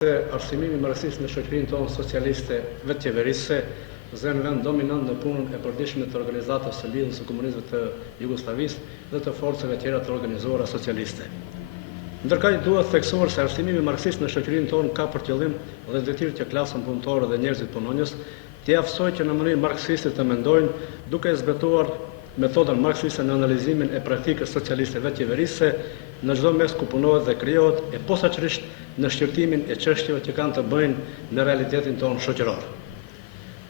Arsimimi marksist në shoqërinë tonë socialiste vetë qeverisë zënë vend dominant në punën e përditshme të organizatave së lidhjes së komunizmit të Jugosllavisë dhe të forcave tjera të organizuara socialiste. Ndërkaq duhet theksuar se arsimimi marksist në shoqërinë tonë ka për qëllim dhe detyrë që klasën punëtore dhe njerëzit punonjës t'i aftësojë që në mënyrë marksiste të mendojnë, duke zbatuar metodën marksiste në analizimin e praktikës socialiste vetë qeverisë në çdo mes ku punohet dhe krijohet, e posaçërisht në shqyrtimin e çështjeve që kanë të bëjnë me realitetin tonë shoqëror.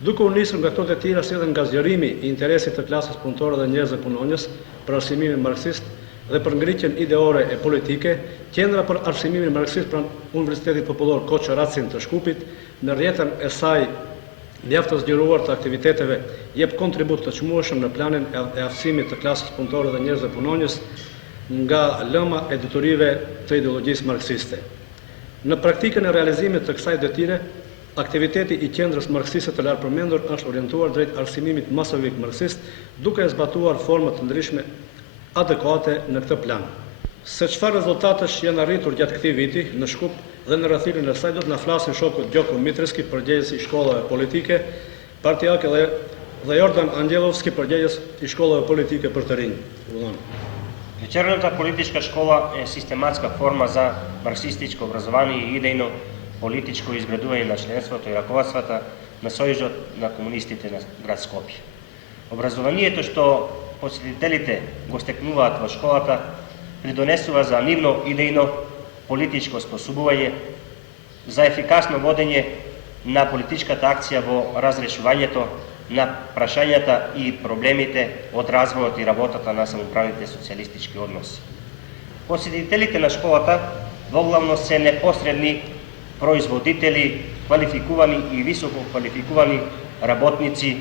Duke u nisur nga këto detyra si edhe nga zgjerimi i interesit të klasës punëtore dhe njerëzve punonjës për arsimin marksist dhe për ngritjen ideore e politike, Qendra për Arsimin Marksist pranë Universitetit Popullor Koço Racine të Shkupit, në rrjetën e saj mjaft të zgjeruar të aktiviteteve, jep kontribut të çmueshëm në planin e aftësimit të klasës punëtore dhe njerëzve punonjës nga lëma e detyrive të ideologjisë marksiste. Në praktikën e realizimit të kësaj detyre, aktiviteti i qendrës marksiste të lartpërmendur është orientuar drejt arsimimit masovik marksist, duke zbatuar forma të ndryshme adekuate në këtë plan. Se çfarë rezultatesh janë arritur gjatë këtij viti në Shkup dhe në rrethimin e saj do të na flasin shokut Gjoko Mitreski, përgjegjës i shkollave politike, partijake dhe Jordan Anđelovski, përgjegjës i shkollave politike për të rinj. Вечерната политичка школа е систематска форма за марксистичко образование и идејно политичко изградување на членството и раководствата на Сојузот на комунистите на град Скопје. Образованието што посетителите го стекнуваат во школата придонесува за нивно идејно политичко способување, за ефикасно водење на политичката акција во разрешувањето на прашањата и проблемите од развојот и работата на самоуправните социјалистички односи. Посетителите на школата воглавно се непосредни производители, квалификувани и високо квалификувани работници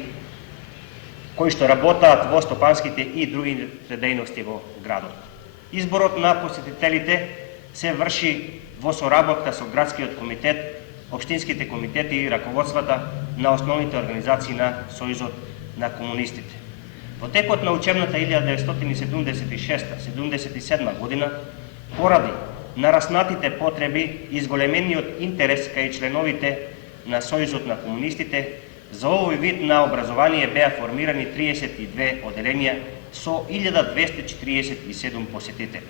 кои што работаат во стопанските и другите дејности во градот. Изборот на посетителите се врши во соработка со градскиот комитет, општинските комитети и раководствата на основните организации на Сојузот на комунистите. Во текот на учебната 1976-77 година, поради нараснатите потреби и зголемениот интерес кај членовите на Сојузот на комунистите, за овој вид на образование беа формирани 32 оделенија со 1247 посетители.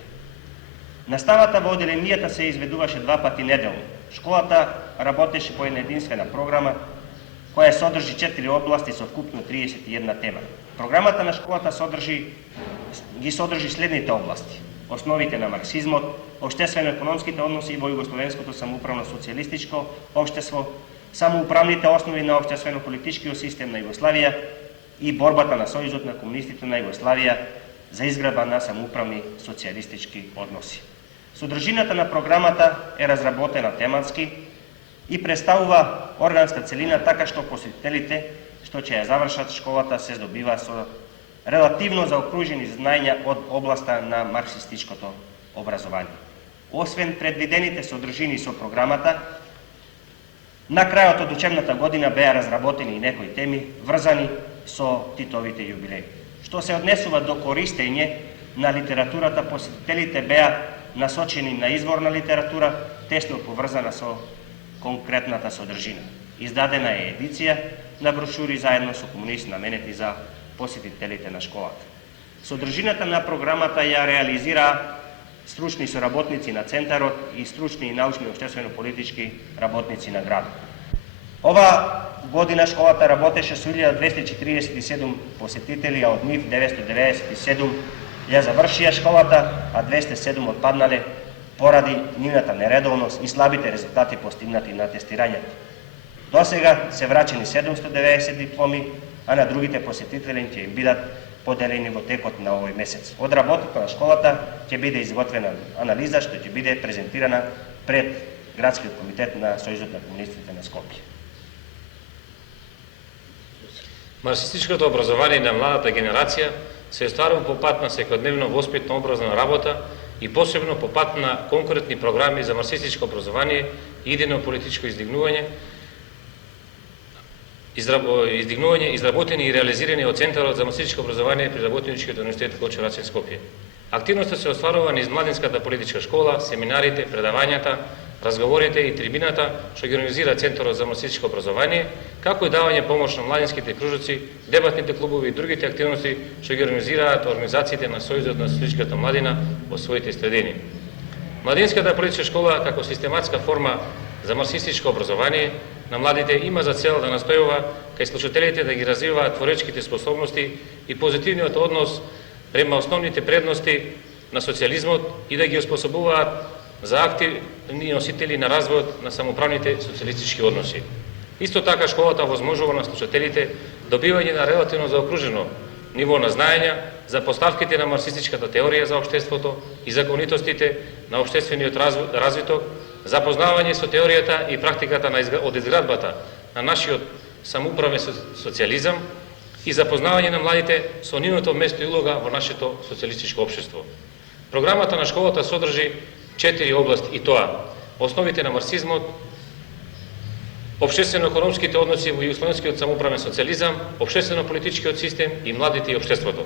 Наставата во оделенијата се изведуваше 2 пати неделно. Школата работеше по една единствена програма, која содржи 4 области со вкупно 31 тема. Програмата на школата ги содржи следните области: основите на марксизмот, општествено-економските односи во југословенското самоуправно социјалистичко општество, самоуправните основи на општествено-политичкиот систем на Југославија и борбата на Сојузот на комунистите на Југославија за изградба на самоуправни социјалистички односи. Содржината на програмата е разработена тематски и представува органска целина така што посетителите што ќе ја завршат школата се здобива со релативно заокружени знаења од областа на марксистичкото образование. Освен предвидените содржини со програмата, на крајот од учебната година беа разработени и некои теми врзани со Титовите јубилеи. Што се однесува до користење на литературата, посетителите беа насочени на изворна литература, тесно поврзана со конкретната содржина. Издадена е едиција на брошури заедно со комунисти наменети за посетителите на школата. Содржината на програмата ја реализира стручни соработници на Центарот и стручни и научни општествено-политички работници на градот. Ова година школата работеше со 1247 посетители, а од нив 997 ја завршија школата, а 207 отпаднале поради нивната нередовност и слабите резултати постигнати на тестирањето. До сега се врачени 790 дипломи, а на другите посетители ќе им бидат поделени во текот на овој месец. Од работата на школата ќе биде изготвена анализа што ќе биде презентирана пред Градскиот комитет на Сојузот на комунистите на Скопје. Марксистичкото образование на младата генерација се остварува по пат на секојдневно воспитно образна работа и посебно по пат на конкретни програми за марксистичко образование и идејно политичко издигнување, изработени и реализирани од Центарот за марксистичко образование при Работничкиот универзитет Коço Racine Скопје. Активноста се остварува низ младинската политичка школа, семинарите, предавањата, разговорите и трибината што ги организира Центарот за марксистичко образование, како и давање помош на младинските кружоци, дебатните клубови и другите активности што ги организираат организациите на Сојузот на социјалистичката младина во своите средини. Младинската политичка школа како систематска форма за марксистичко образование на младите има за цел да настојува кај слушателите да ги развиваат творечките способности и позитивниот однос према основните предности на социјализмот и да ги оспособуваат за активни носители на развојот на самоправните социјалистички односи. Исто така школата возможува на слушателите добивање на релативно заокружено ниво на знаења за поставките на марксистичката теорија за општеството и законитостите на општествениот развиток, запознавање со теоријата и практиката од изградбата на нашиот самоуправен социјализам и запознавање на младите со нивното место и улога во нашето социјалистичко општество. Програмата на школата содржи 4 области и тоа: основите на марксизмот, општествено-економските односи во југословенскиот самоуправен социјализам, општествено-политичкиот систем и младите и општеството.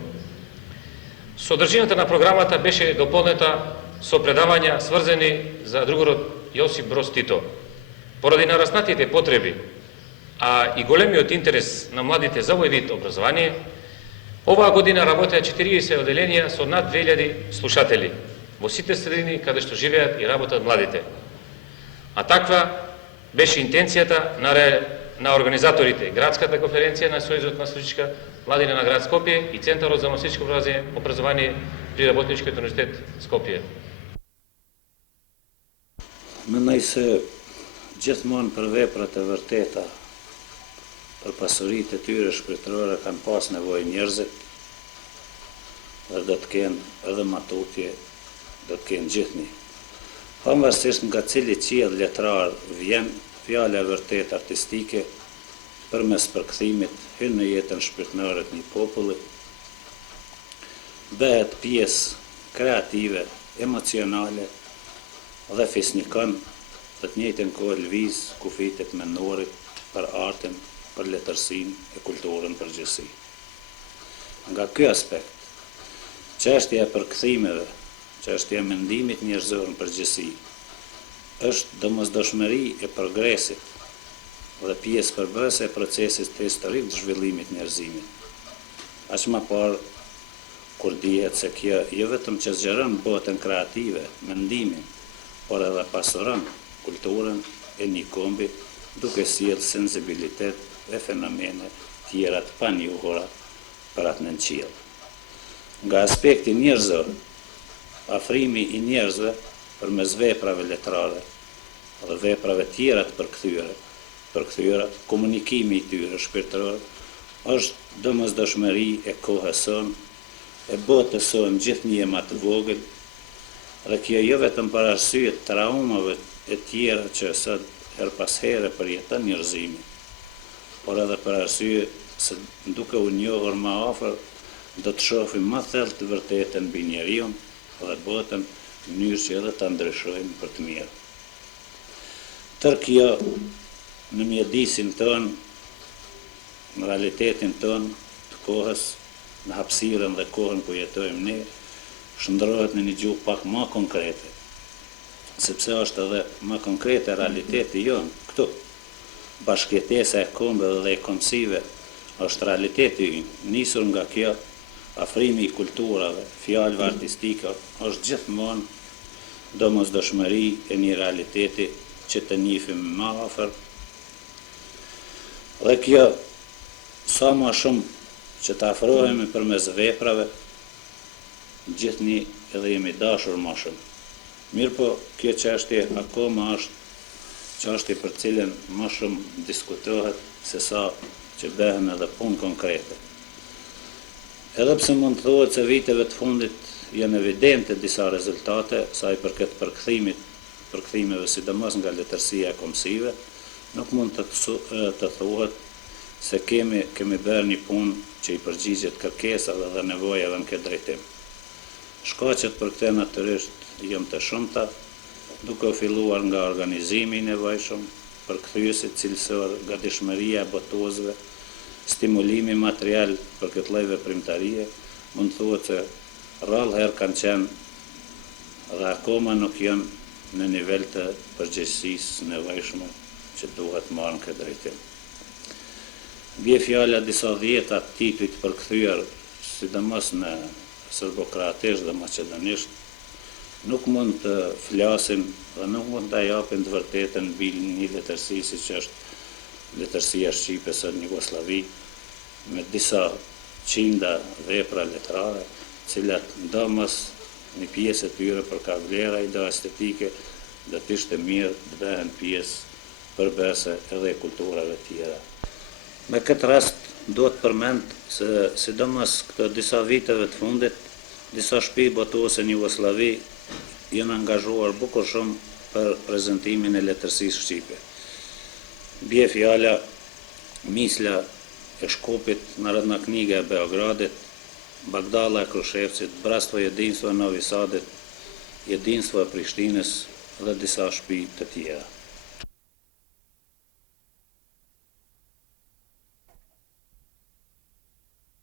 Содржината на програмата беше дополнета со предавања сврзани за другород Јосип Броз Тито. Поради нараснатите потреби, а и големиот интерес на младите за овој вид образование, оваа година работеа 40 оделенија со над 2000 слушатели во сите средини каде што живеат и работат младите. А таква беше интенцијата на организаторите, Градската конференција на Сојузот на социјалистичка младина на град Скопје и Центарот за марксистичко образование при Работничкиот универзитет Скопје. Mendoj se gjithmonë për veprat e vërteta, për pasuritë e tyre shpirtërore kanë pas nevojë njerëzit dhe do të kenë edhe matutje, do të kenë gjithnjë. Pavarësisht nga cili qiell letrar vjen, fjala e vërtetë artistike përmes përkthimit hyn në jetën shpirtërore të një populli, bëhet pjesë kreative, emocionale dhe fisnikon të njëjtën kohë lëviz kufitet mendore për artin, për letërsinë e kulturën përgjithësi. Nga ky aspekt, çështja e përkthimeve, çështja e mendimit njerëzor në përgjithësi, është domosdoshmëri e progresit dhe pjesë përbërëse e procesit historik të zhvillimit njerëzimit. Aq më parë kur dihet se kjo jo vetëm që zgjeron botën kreative, mendimin, por edhe pasuron kulturën e një kombi duke sjellë sensibilitet dhe fenomene tjera të panjohura për atë nën qiell. Nga aspekti njerëzor, afrimi i njerëzve përmes veprave letrare dhe veprave tjera të përkthyera, komunikimi i tyre shpirtëror është domosdoshmëri e kohës sonë, e botës sonë gjithnjë më të vogël, dhe kjo jo vetëm për arsye të traumave e tjera që sot her pas here përjeton njerëzimi, por edhe për arsye se duke u njohur më afër do të shohim më thellë të vërtetën mbi njeriu dhe botën në mënyrë që edhe ta ndryshojmë për të mirë. Tërë kjo në mjedisin tonë, në realitetin tonë të kohës, në hapësirën dhe kohën ku jetojmë ne, shndrohet në një gjuhë pak më konkrete, sepse është edhe më konkrete realiteti jonë këtu. Bashkëjetesa e kombeve dhe e komsive është realiteti ynë, nisur nga kjo, afrimi i kulturave, fjalëve artistike është gjithmonë domosdoshmëri e një realiteti që të njihim më afër. Dhe kjo sa më shumë që të afrohemi përmes veprave, gjithnjë edhe jemi dashur më shumë. Mirë po, kjo çështje akoma është çështje për cilën më shumë diskutohet se sa që bëhen edhe punë konkrete. Edhe pse mund të thuhet se viteve të fundit janë evidente disa rezultate sa i përket përkthimeve sidomos nga letërsia e komsive, nuk mund të thuhet se kemi bërë një punë që i përgjigjet kërkesave dhe nevojave në këtë drejtim. Shkaqet për këtë natyrisht janë të shumta, duke u filluar nga organizimi i nevojshëm, përkthyesit cilësor, gatishmëria e botozëve, stimulimi material për këtë lloj veprimtarie, mund thuhet se rrallë herë kanë qenë dhe akoma nuk janë në nivel të përgjegjësisë nevojshme që duhet marrën këtë drejtim. Bie fjala disa dhjeta titujt përkthyer, sidomos në serbokroatisht dhe maqedonisht, nuk mund të flasin dhe nuk mund të japin të vërtetën mbi një letërsi siç është letërsia shqipe së Jugosllavi, me disa qinda vepra letrare, cilat ndomos një pjesë e tyre për ka vlera ide estetike, do të ishte mirë të bëhen pjesë përbërëse edhe kulturave tjera. Me këtë rast do të përmend se sidomos këto disa viteve të fundit, disa shtëpi botuese në Jugosllavi janë angazhuar bukur shumë për prezantimin e letërsisë shqipe. Bie fjala Misla e Shkupit, Narodna knjiga e Beogradit, Bagdalla e Krushevcit, Bratstvo jedinstvo e Novi Sadit, Jedinstvo e Prishtinës dhe disa shtëpi të tjera.